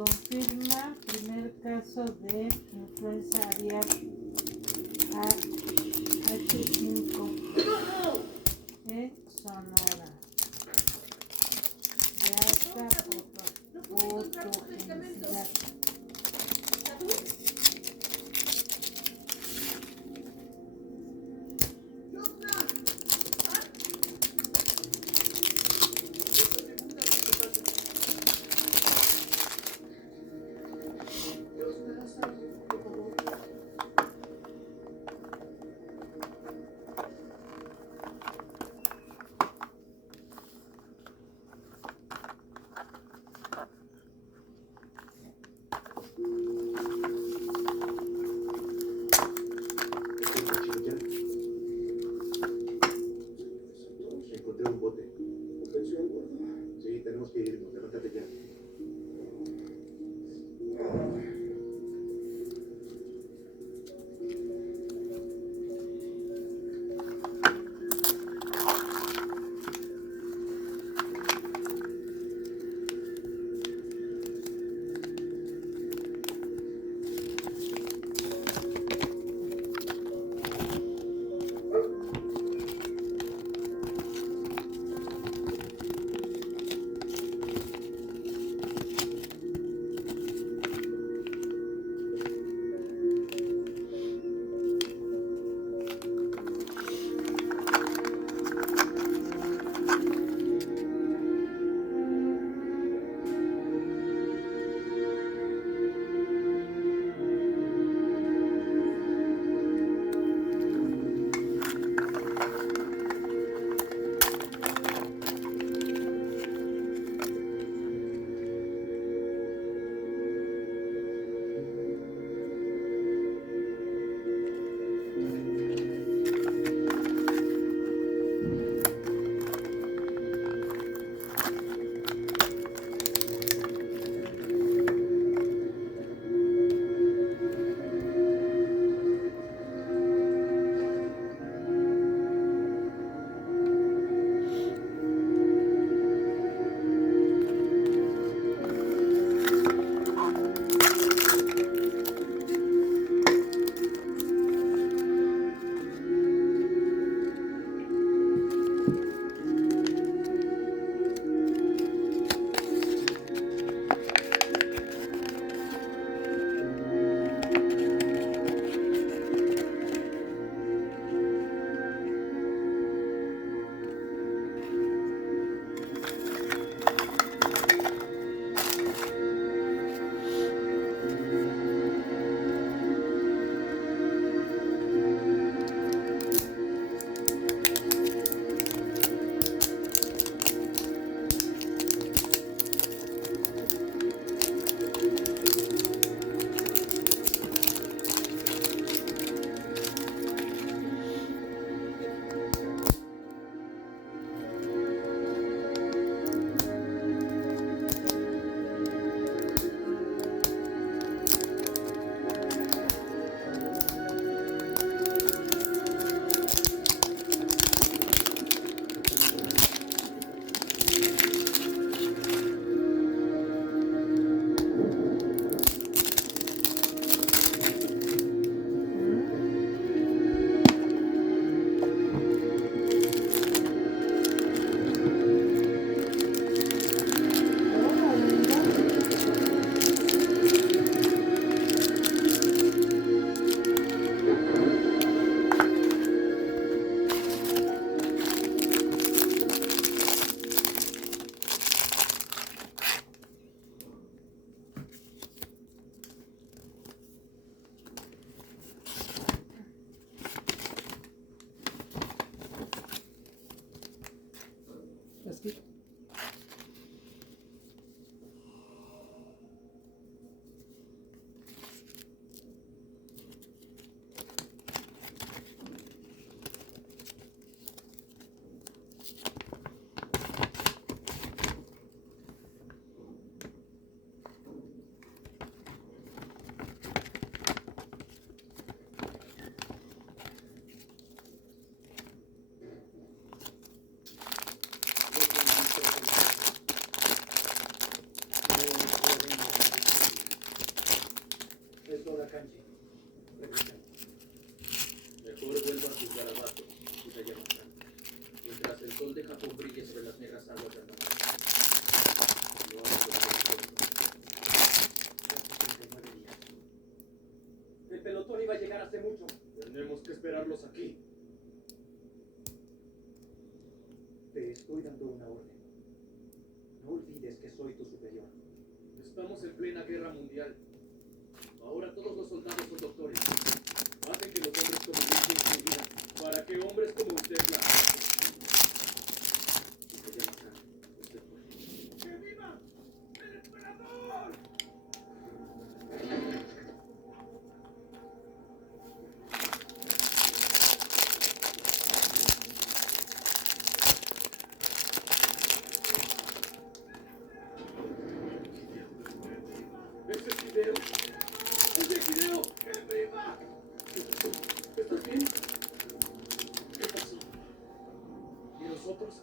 confirma primer caso de influenza aviar H5 en Sonora. De alta fotogenicidad. Encontré un bote. ¿Ofensión, gordo? Sí, tenemos que irnos. Levántate ya. Así. sol de Japón brille sobre las negras aguas del Andamán. No hay por qué 69 días. El pelotón iba a llegar hace mucho. Tenemos que esperarlos aquí. Te estoy dando una orden. No olvides que soy tu superior. Estamos en plena guerra mundial. Ahora todos los soldados son doctores. Hacen que los hombres comuniquen su vida para que hombres como usted la hagan. Si se llama Sam, usted puede. ¡Que viva el emperador! ¡Ese es Hideo! ¡Ese es Hideo! ¡Que viva! ¿Estás bien? ¿Qué pasó? ¿Y nosotros?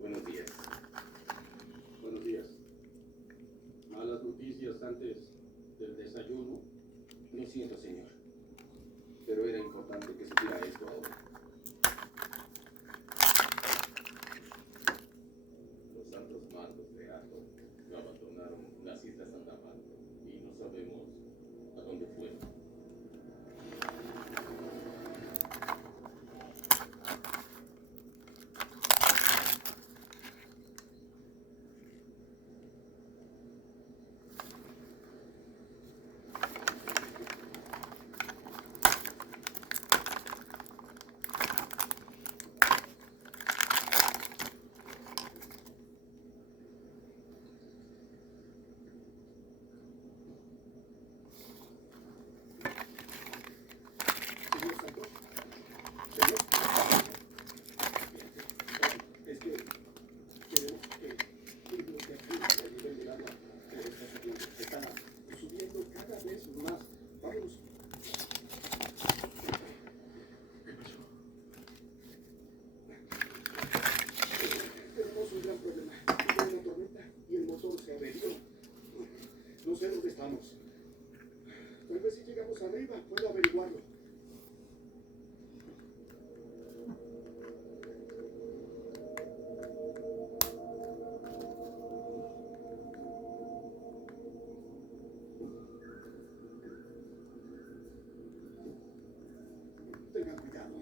Buenos días. Buenos días. Malas noticias antes del desayuno. Lo siento, señor. Pero era importante que supiera esto ahora. Los santos mandos de Ato abandonaron las islas Andamán y no sabemos a dónde fueron. Señor Santos. Señor. Es que queremos que los de aquí, el nivel del agua, está subiendo. Está subiendo cada vez más. Vámonos. ¿Qué pasó? Tenemos un gran problema. Hubo una tormenta y el motor se averió. No sé dónde estamos. Tal vez si llegamos arriba puedo averiguarlo. Tengan cuidado.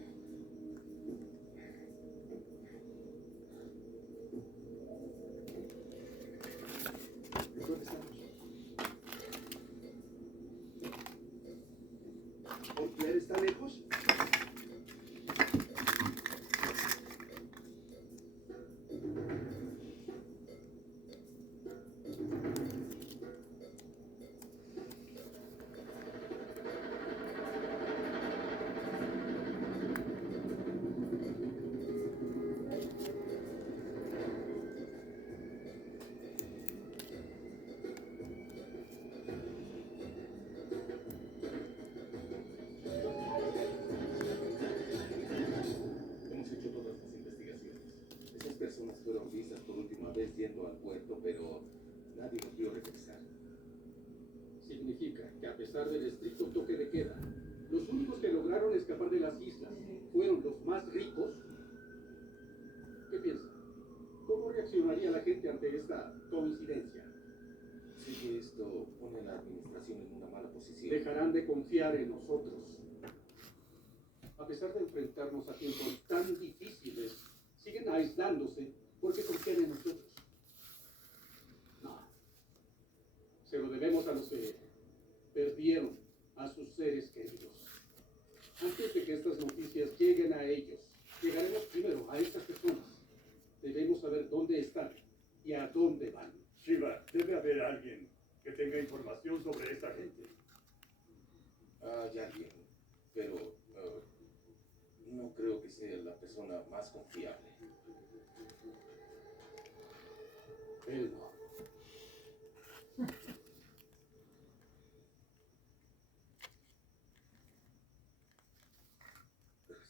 ¿Dónde estamos? ¿Ortier está lejos? Hemos hecho todas las investigaciones. Esas personas fueron vistas por última vez yendo al puerto, pero nadie los vio regresar. Significa que a pesar del estricto toque de queda, los únicos que lograron escapar de las islas fueron los más ricos. ¿Qué piensa? ¿Cómo reaccionaría la gente ante esta coincidencia? Sé que Esto pone a la administración en una mala posición. Dejarán de confiar en nosotros. A pesar de enfrentarnos a tiempos tan difíciles, siguen aislándose porque confían en nosotros. No. Se lo debemos a los que perdieron a sus seres queridos. Antes de que estas noticias lleguen a ellos, llegaremos primero a estas personas. Debemos saber dónde están y a dónde van. Shiva, debe haber alguien que tenga información sobre esta gente. Hay alguien, pero no creo que sea la persona más confiable. Él no.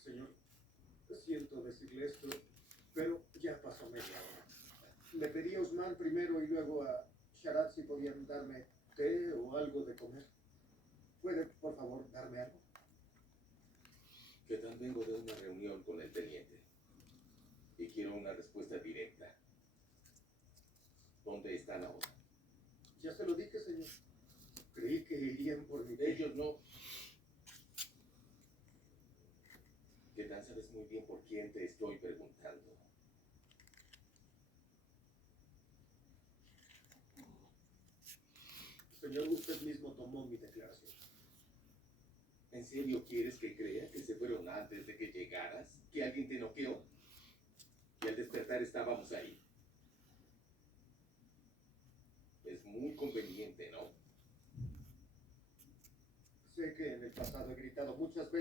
Señor, siento decirle esto, pero ya pasó media hora. Le pedí a Usman primero y luego a Sharat si podían darme té o algo de comer. ¿Puede, por favor, darme algo? Que tal vengo de una reunión con el teniente y quiero una respuesta directa. ¿Dónde están ahora? Ya se lo dije, señor. Creí que irían por mi té. Ellos no. Que tal sabes muy bien por quién te estoy preguntando. Señor, usted mismo tomó mi declaración. ¿En serio quieres que crea que se fueron antes de que llegaras? ¿Que alguien te noqueó? Y al despertar estábamos ahí. Es muy conveniente, ¿no? Sé que en el pasado he gritado muchas veces.